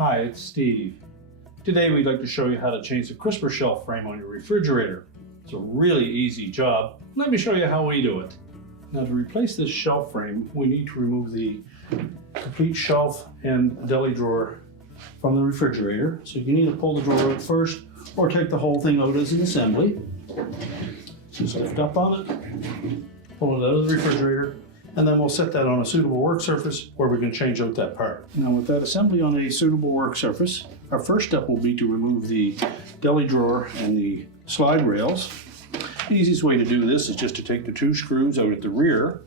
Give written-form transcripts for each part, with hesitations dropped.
Hi, it's Steve. Today we'd like to show you how to change the crisper shelf frame on your refrigerator. It's a really easy job. Let me show you how we do it. Now, to replace this shelf frame, we need to remove the complete shelf and deli drawer from the refrigerator. So you can either pull the drawer out first or take the whole thing out as an assembly. Just lift up on it, pull it out of the refrigerator, and then we'll set that on a suitable work surface where we can change out that part. Now, with that assembly on a suitable work surface, our first step will be to remove the deli drawer and the slide rails. The easiest way to do this is just to take the two screws out at the rear.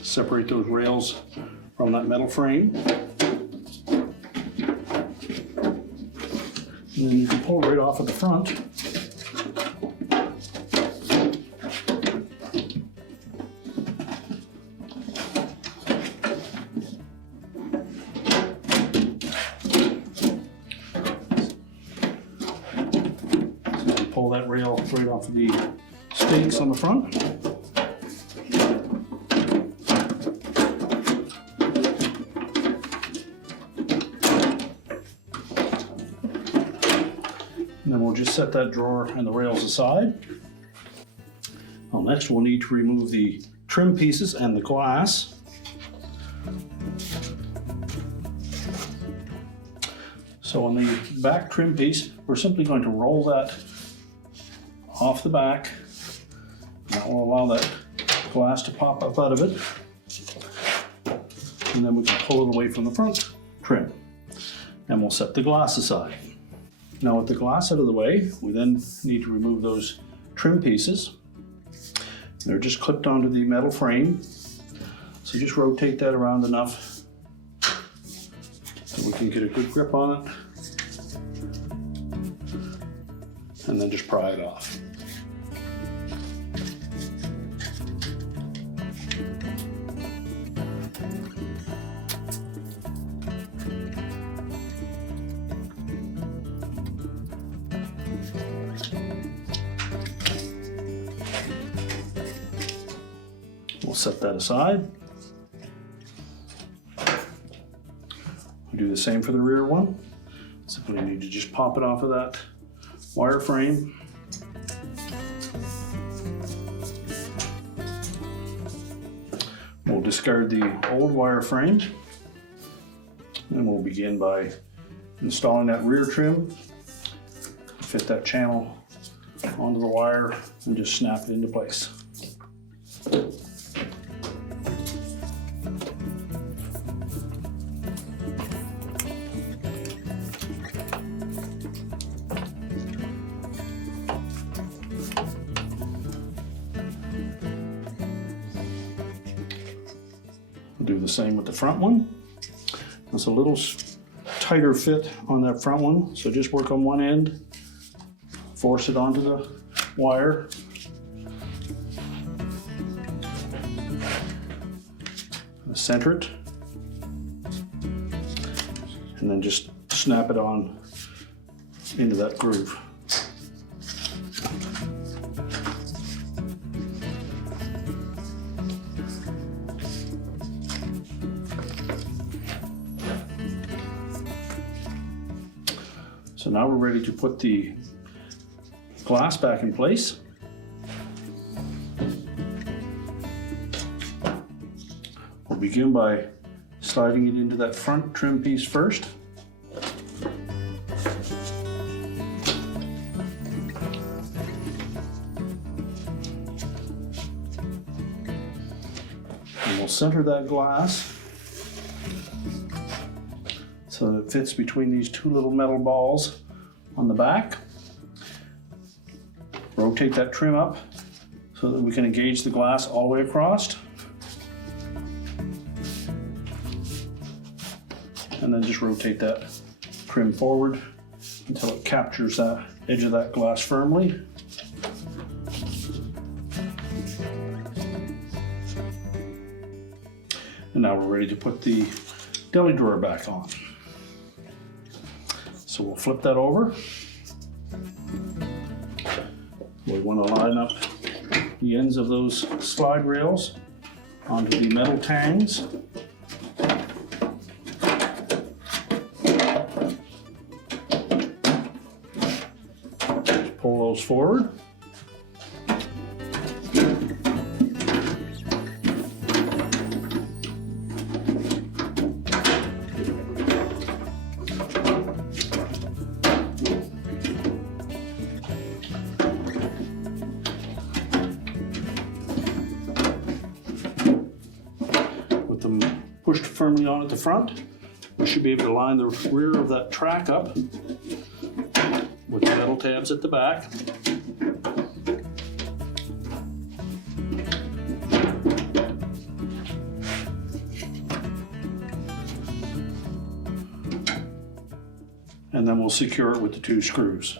Separate those rails from that metal frame. And then you can pull it right off at the front. So you pull that rail right off of the stakes on the front. And then we'll just set that drawer and the rails aside. Well, next we'll need to remove the trim pieces and the glass. So on the back trim piece, we're simply going to roll that off the back. That will allow that glass to pop up out of it. And then we can pull it away from the front trim. And we'll set the glass aside. Now, with the glass out of the way, we then need to remove those trim pieces. They're just clipped onto the metal frame. So just rotate that around enough so we can get a good grip on it. And then just pry it off. We'll set that aside. We'll do the same for the rear one. Simply need to just pop it off of that wire frame. We'll discard the old wire frame. And we'll begin by installing that rear trim. Fit that channel onto the wire and just snap it into place. Do the same with the front one. It's a little tighter fit on that front one, so just work on one end, force it onto the wire, center it, and then just snap it on into that groove. So now we're ready to put the glass back in place. We'll begin by sliding it into that front trim piece first. And we'll center that glass so that it fits between these two little metal balls on the back. Rotate that trim up so that we can engage the glass all the way across. And then just rotate that trim forward until it captures that edge of that glass firmly. And now we're ready to put the deli drawer back on. So we'll flip that over. We want to line up the ends of those slide rails onto the metal tangs. Pull those forward. With them pushed firmly on at the front, we should be able to line the rear of that track up with the metal tabs at the back. And then we'll secure it with the 2 screws.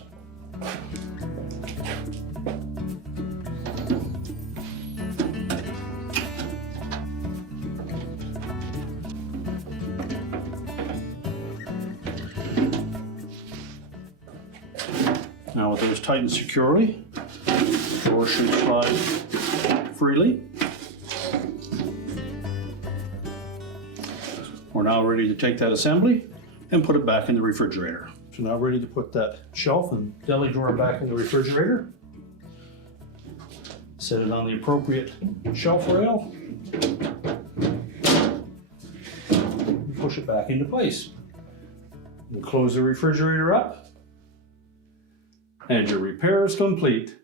Now with those tightened securely, the door should slide freely. We're now ready to take that assembly and put it back in the refrigerator. So now ready to put that shelf and deli drawer back in the refrigerator. Set it on the appropriate shelf rail. And push it back into place. We'll close the refrigerator up. And your repair is complete.